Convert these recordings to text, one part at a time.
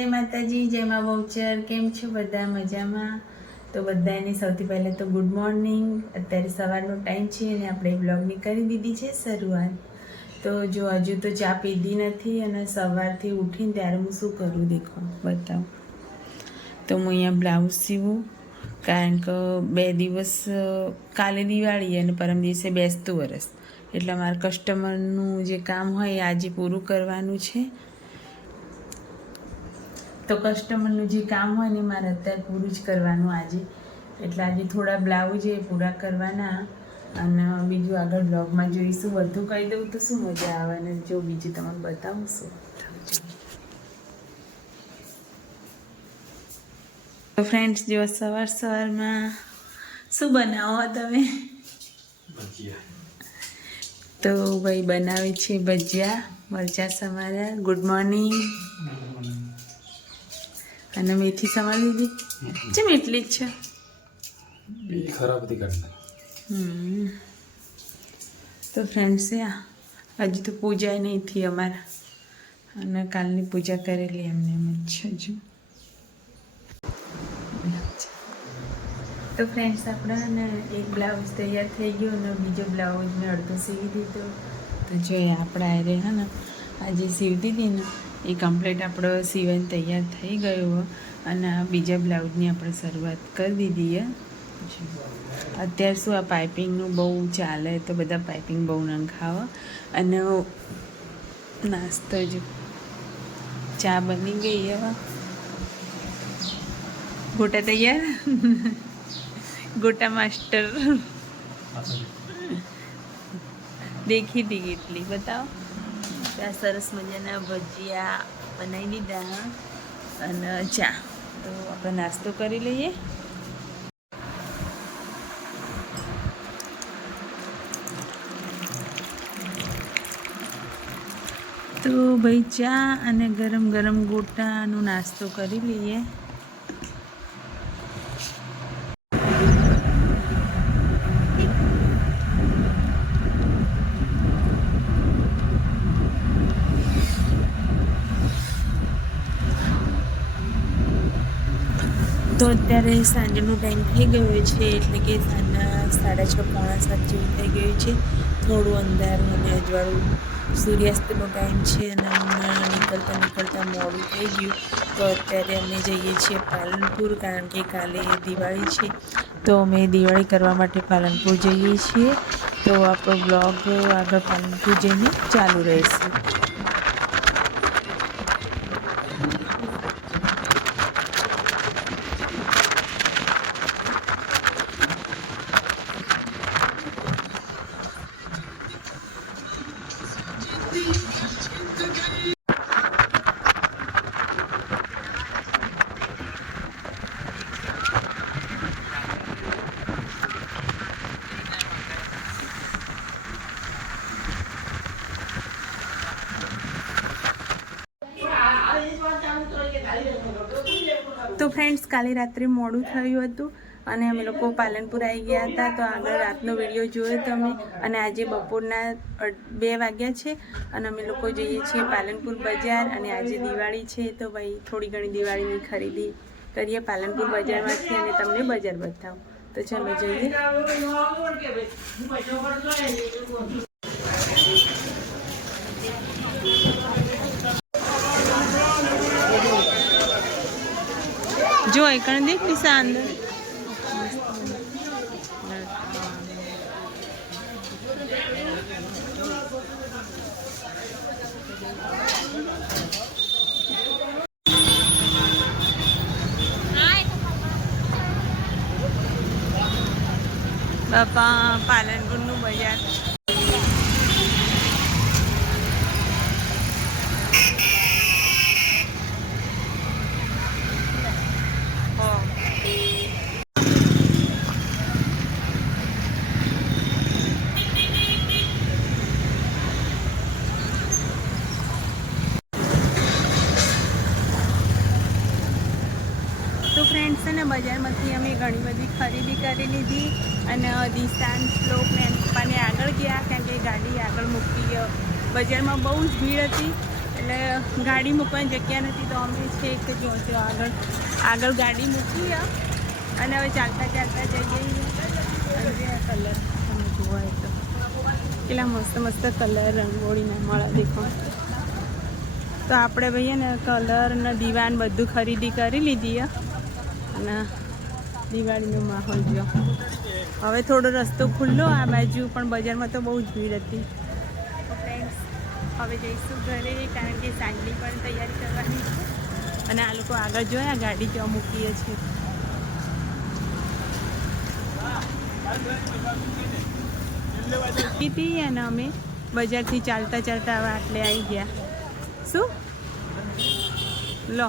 જય માતાજી, જય મા વોચર કેમ છો બધા? મજામાં? તો બધાને સૌથી પહેલાં તો ગુડ મોર્નિંગ. અત્યારે સવારનો ટાઈમ છે અને આપણે બ્લોગની કરી દીધી છે શરૂઆત. તો જો હજુ તો ચા પીધી નથી અને સવારથી ઉઠીને ત્યારે હું શું કરું દેખો? બતાવું. તો હું અહીંયા બ્લાઉઝ સીવું. કારણ કે બે દિવસ કાલે દિવાળી અને પરમ દિવસે બેસતું વરસ. એટલે મારા કસ્ટમરનું જે કામ હોય એ આજે પૂરું કરવાનું છે. તો કસ્ટમરનું જે કામ હોય ને મારે અત્યારે પૂરું જ કરવાનું આજે. એટલે આજે થોડા બ્લાઉઝ એ પૂરા કરવાના અને બીજું આગળ બ્લોગમાં જોઈશું. બધું કહી દઉં તો શું મજા આવે અને જો બીજું તમને બતાવું શું તો ફ્રેન્ડ્સ જો સવાર સવારમાં શું બનાવો તમે? તો ભાઈ બનાવે છે ભજીયા મરચાં સમારા ગુડ મોર્નિંગ અને મેથી સમારી દીધી. જેમ એટલી જ છે. ખરાબ હમ. તો ફ્રેન્ડ્સ આ હજુ તો પૂજા નહીં થઈ અમારા. અને કાલની પૂજા કરેલી એમને એમ જ હજુ. તો ફ્રેન્ડ્સ આપણે ને એક બ્લાઉઝ તૈયાર થઈ ગયો અને બીજો બ્લાઉઝ મેં અડધો સીવી દીધો. તો જોઈએ આપણા આરે હે ને. આજે સીવી દીધી ને એ કમ્પ્લીટ આપણો સીવન તૈયાર થઈ ગયો અને આ બીજા બ્લાઉઝની આપણે શરૂઆત કરી દીધી અત્યાર શું આ પાઇપિંગનું બહુ ચાલે તો બધા પાઇપિંગ બહુ નંખાવે અને નાસ્તો જ ચા બની ગઈ હવે ગોટા તૈયાર? ગોટા માસ્ટર. દેખી હતી કેટલી બતાવો. આ સરસ મજાના ભજીયા બનાવી દીધા. અને ચા. તો આપણે નાસ્તો કરી લઈએ. તો ભાઈ ચા અને ગરમ ગરમ ગોટાનો નાસ્તો કરી લઈએ. તો અત્યારે સાંજનો ટાઈમ થઈ ગયો છે, એટલે કે સાંજના સાડા છ, પોણા સાત જેવું થઈ ગયું છે. થોડું અંધારું અને અજવાળું સૂર્યાસ્તનો ટાઈમ છે અને હમણાં નીકળતા નીકળતા મોડું થઈ ગયું. તો અત્યારે અમે જઈએ છીએ પાલનપુર, કારણ કે કાલે દિવાળી છે. તો અમે દિવાળી કરવા માટે પાલનપુર જઈએ છીએ. તો આપણો બ્લોગ આગળ પાલનપુર જઈને ચાલુ રહેશે તો ફ્રેન્ડ્સ કાલે રાત્રે મોડું થયું હતું અને અમે લોકો પાલનપુર આવી ગયા હતા. તો આગળ રાતનો વીડિયો જોયો તમે. અને આજે બપોરના બે વાગ્યા છે અને અમે લોકો જઈએ છીએ પાલનપુર બજાર અને આજે દિવાળી છે તો ભાઈ થોડી ઘણી દિવાળીની ખરીદી કરીએ પાલનપુર બજારમાંથી અને તમને બજાર બતાવું. તો ચાલો જઈએ. જો એકણ દેખ પીસા અંદર બાપા પાલનપુરનું બજાર તો ફ્રેન્ડ્સ ને, બજારમાંથી અમે ઘણી બધી ખરીદી કરી લીધી અને દિશાન શ્લોક પપ્પાને આગળ ગયા કારણ કે ગાડી આગળ મૂકી બજારમાં બહુ જ ભીડ હતી. એટલે ગાડી મૂકવાની જગ્યા નથી, તો અમે છે કે જો આગળ આગળ ગાડી મૂકી અને હવે ચાલતા ચાલતા જઈએ. કલર તમે જોવા તો. કેટલા મસ્ત મસ્ત કલર રંગોળીના મળે દેખો. તો આપણે ભાઈએ ને કલર ને દીવાન બધું ખરીદી કરી લીધી. અને દિવાળીનો માહોલ જો હવે થોડો રસ્તો ખુલ્લો, આ બાજુ પણ બજારમાં તો બહુ જ ભીડ હતી. ફ્રેન્ડ્સ હવે જઈશું ઘરે, કારણ કે સાંજની પણ તૈયારી કરવાની છે. અને આ લોકો આગળ જોયા, ગાડી ક્યાં મૂકીએ છીએ. હતી અને અમે બજારથી ચાલતા ચાલતા આટલે આવી ગયા. શું? લો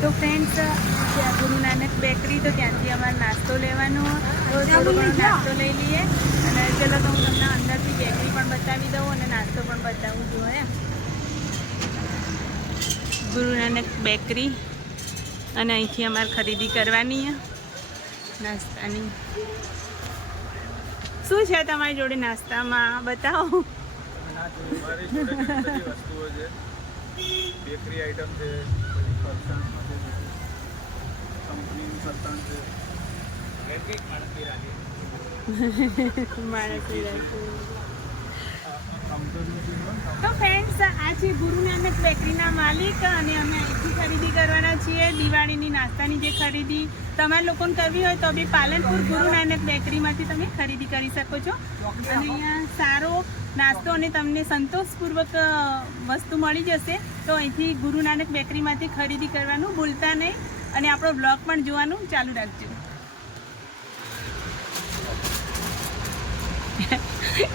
તો ફ્રેન્ડ્સ ત્યાં ગુરુ નાનક બેકરી તો ત્યાંથી અમારે નાસ્તો લેવાનો થોડો ઘણો નાસ્તો લઈ લઈએ. અને ચલો તો હું તમને અંદરથી બેકરી પણ બતાવી દઉં અને નાસ્તો પણ બતાવું છું, હે. ગુરુ નાનક બેકરી અને અહીંથી અમારે ખરીદી કરવાની નાસ્તાની. શું છે તમારી જોડે નાસ્તામાં? બતાવો. બેકરી આઈટમ છે. કંપનીનું તો ફ્રેન્ડ્સ આ છે ગુરુ નાનક બેકરીના માલિક અને અમે અહીંથી ખરીદી કરવાના છીએ. દિવાળીની નાસ્તાની જે ખરીદી તમારે લોકોને કરવી હોય તો બી પાલનપુર ગુરુ નાનક બેકરીમાંથી તમે ખરીદી કરી શકો છો. અને અહીંયા સારો નાસ્તો અને તમને સંતોષપૂર્વક વસ્તુ મળી જશે. તો અહીંથી ગુરુ નાનક બેકરીમાંથી ખરીદી કરવાનું ભૂલતા નહીં. અને આપણો બ્લોગ પણ જોવાનું ચાલુ રાખજો.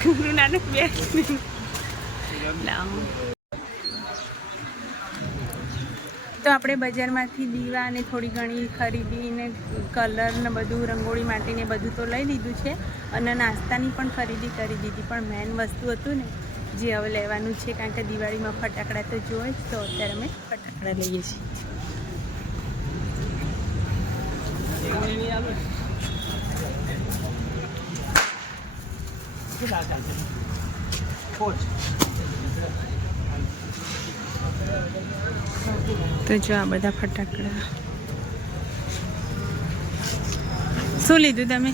ગુરુ તો આપણે બજારમાંથી દીવા અને થોડી ઘણી ખરીદીને કલર ને બધું રંગોળી માટીને બધું તો લઈ લીધું છે. અને નાસ્તાની પણ ખરીદી કરી દીધી. પણ મેન વસ્તુ હતું ને, જે હવે લેવાનું છે, કારણ કે દિવાળીમાં ફટાકડા તો જોઈએ તો, અત્યારે અમે ફટાકડા લઈએ છીએ. તો જો આ બધા ફટાકડા. શું લીધું તમે?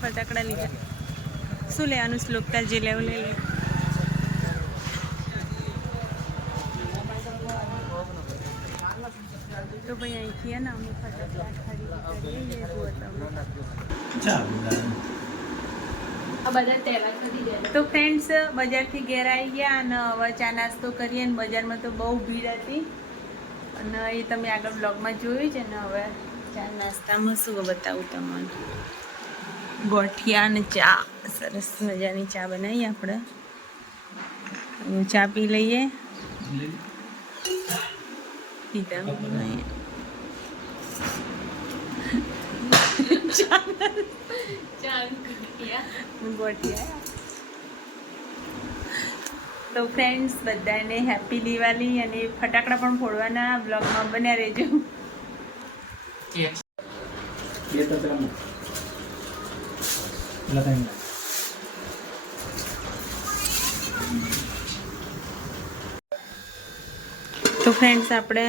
ફટાકડા લીધા. શું લેવાનું શ્લોકતા જે લેવું લઈ લે તો ભાઈ અહીંથી હે ને અમે ફટાકડા ખરીદી કરીએ તો ફ્રેન્ડ્સ બજારથી ઘેર આવી ગયા અને હવે ચા નાસ્તો કરીએ અને બજારમાં તો બહુ ભીડ હતી. અને એ તમે આગળ બ્લોગમાં જોયું છે ને હવે ચા નાસ્તામાં શું બતાવું તમને. ગોઠિયા અને ચા. સરસ મજાની ચા બનાવી આપણે. ચા પી લઈએ. ગોઠિયા તો ફ્રેન્ડ્સ બધાને હેપી દિવાળી અને ફટાકડા પણ ફોડવાના બ્લોગમાં બન્યા રહેજો. બે તો ફ્રેન્ડ્સ આપણે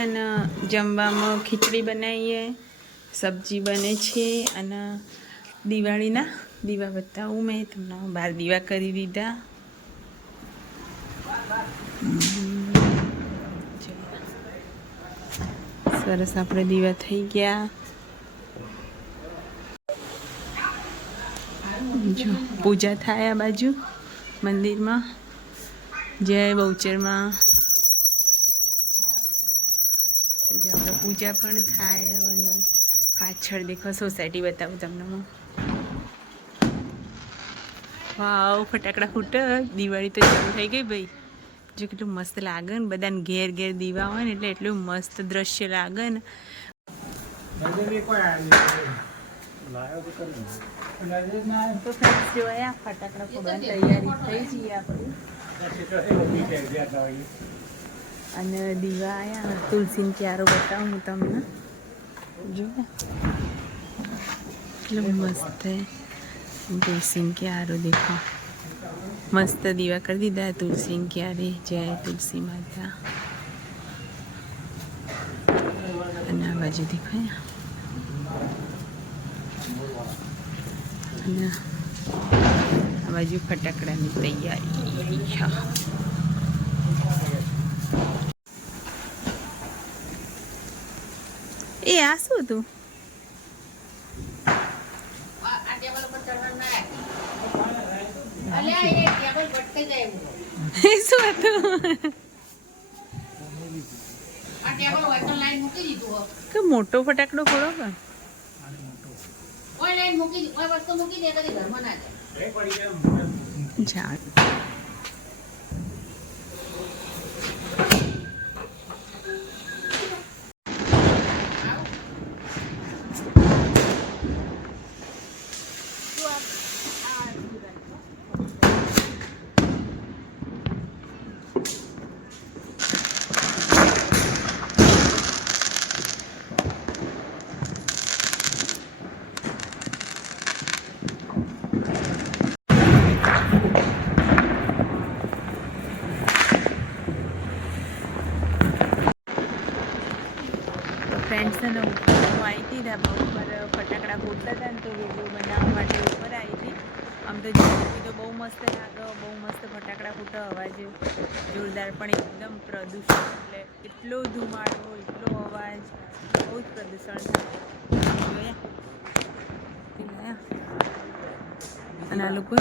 જમવામાં ખીચડી બનાવીએ, સબ્જી બને છે અને દિવાળીના દીવા બતાવું મેં તમને. બાર દીવા કરી દીધા. સરસ આપણે દીવા થઈ ગયા. જો, પૂજા થાય આ બાજુ મંદિરમાં. જય બહુચરમાં તો જે આપણે પૂજા પણ થાય અને પાછળ દેખો સોસાયટી બતાવું તમને હું. વાવ ફટાકડા ફૂટ. દિવાળી તો ચાલુ થઈ ગઈ ભાઈ. જો કેટલું મસ્ત લાગે ને બધાને ઘેર ઘેર દીવા હોય ને એટલે એટલું મસ્ત દ્રશ્ય લાગે ને. તો ફ્રેન્ડ્સ જોયા ફટાકડા ફોડવાની તૈયારી થઈ જઈએ આપણી. અને દીવા આયા તુલસીની ક્યારો બતાવું હું તમને. જો કેટલો મસ્ત તુલસીની ક્યારો દેખો. મસ્ત દીવા કરી દીધા તુલસીની ક્યારે. જય તુલસી માતા. અને આ બાજુ દેખાય અને આ બાજુ ફટાકડાની તૈયારી. એ આ શું હતું? એ શું હતું કે મોટો ફટાકડો ફોડો કે જા તો ફ્રેન્ડ્સ છે ઉપર હું આવી હતી ધાબા ઉપર ફટાકડા ફૂટતા હતા ને, તો વીડિયો બનાવવા માટે ઉપર આવી હતી. આમ તો જોવાથી તો બહુ મસ્ત લાગે, બહુ મસ્ત ફટાકડા ફૂટો અવાજ જોરદાર, પણ એકદમ પ્રદૂષણ, એટલે એટલો ધુમાડો, એટલો અવાજ, બહુ જ પ્રદૂષણ થાય જોયા અને આ લોકો?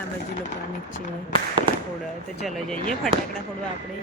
આ બાજુ લોકો નીચે ફોડવા. તો ચલો જઈએ, ફટાકડા ફોડવા આપણે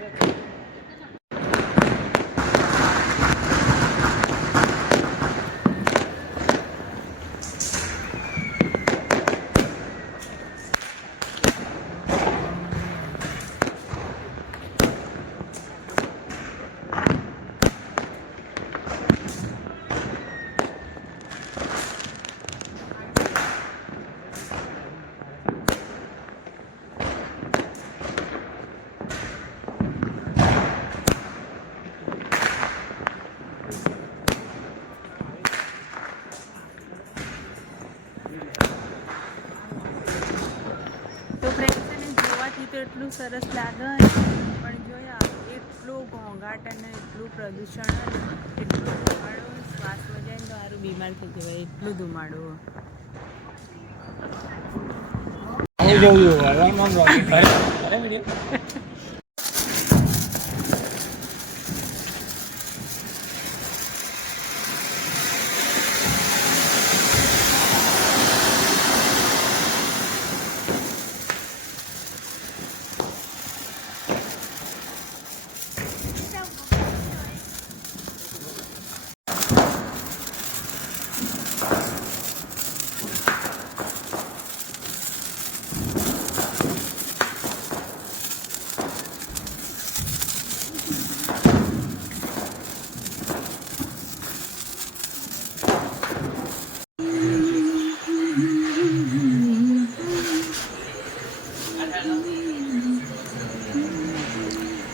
તો ફ્રેન્ડ્સ એને જોવાથી તો એટલું સરસ લાગે પણ જોયા એટલો ઘોંઘાટ અને એટલું પ્રદૂષણ એટલો ધુમાડો શ્વાસમાં જાય ને તો સારું બીમાર થઈ જવાય. એટલો ધુમાડો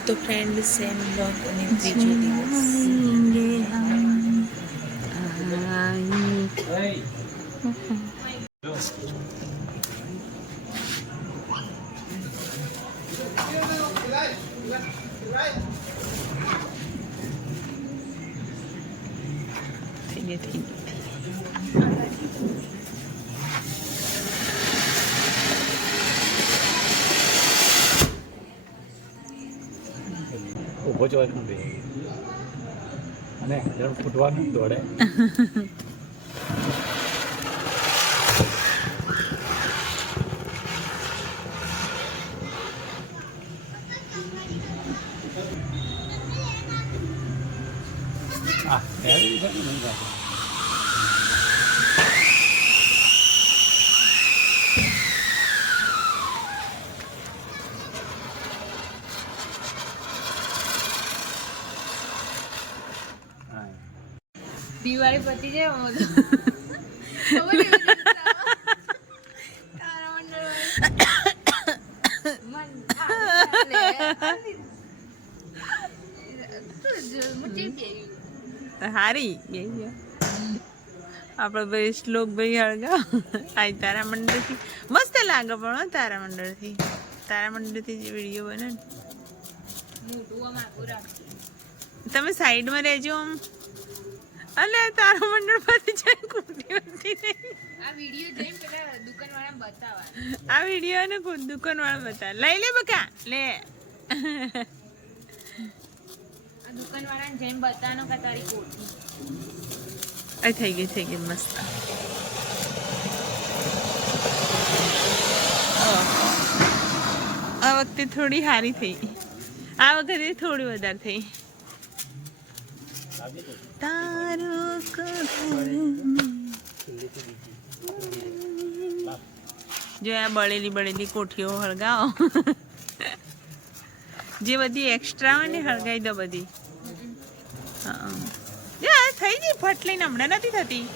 તો ફ્રેન્ડ સેમ બ્લોગ અને ત્રીજો દિવસ થઈ ફૂટવાનું દોડે આ એવી છે ને નહીં લાગે. હા દિવાળી પતી જાય આમાં તો. ખબર એવી રીતે તારા મંડળ વાળી. મન થાક ચાલે. મુઠ્ઠી પહેર્યું હારી ગઈ આપણો ભાઈ શ્લોક ભાઈ હળગા આ તારા મંડળથી. મસ્ત લાગે પણ તારા મંડળથી. તારા મંડળથી જે વીડિયો બને તમે સાઈડમાં રહેજો આમ. અલે તારા મંડળ પાસે જઈને કૂદી હતી નહીં આ વિડિયો જોઈને પેલા દુકાનવાળા બતાવવાનું. આ વિડિયો ને દુકાનવાળા બતા લઈ લે બકા લે. આ દુકાનવાળાને જઈને બતાવવાનું કે તારી કોટી આ થઈ ગઈ થઈ ગઈ મસ્ત. આ વખતે થોડી સારી થઈ. આ વખતે થોડી વધારે થઈ. તારો. જો આ બળેલી બળેલી કોઠીઓ હળગાવો. જે બધી એક્સ્ટ્રા હોય ને હળગાવી દો બધી. હા. થઈ ગઈ ફટ હમણાં નથી થતી.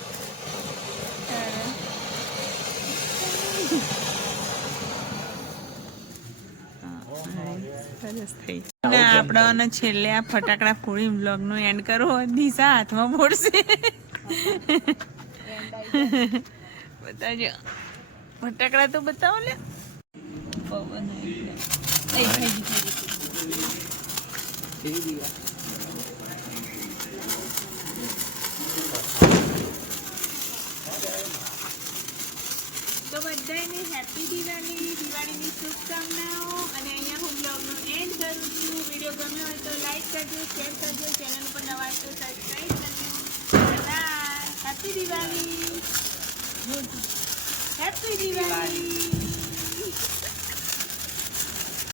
સરસ થઈ ને આપણને છેલ્લે આ ફટાકડા ફોડી બ્લોગનો એન્ડ કરો દિશા હાથમાં ફોડશે બતાજો. ફટાકડા તો બતાવો લે પવન. તો બધાને હેપી દિવાળી, દિવાળીની શુભકામનાઓ અને અહીંયા હું બ્લોગનો એન્ડ કરું છું વીડિયો ગમ્યો હોય તો લાઈક કરજો શેર કરજો ચેનલ ઉપર નવા હોય તો સબસ્ક્રાઈબ કરજો. Happy Diwali happy Diwali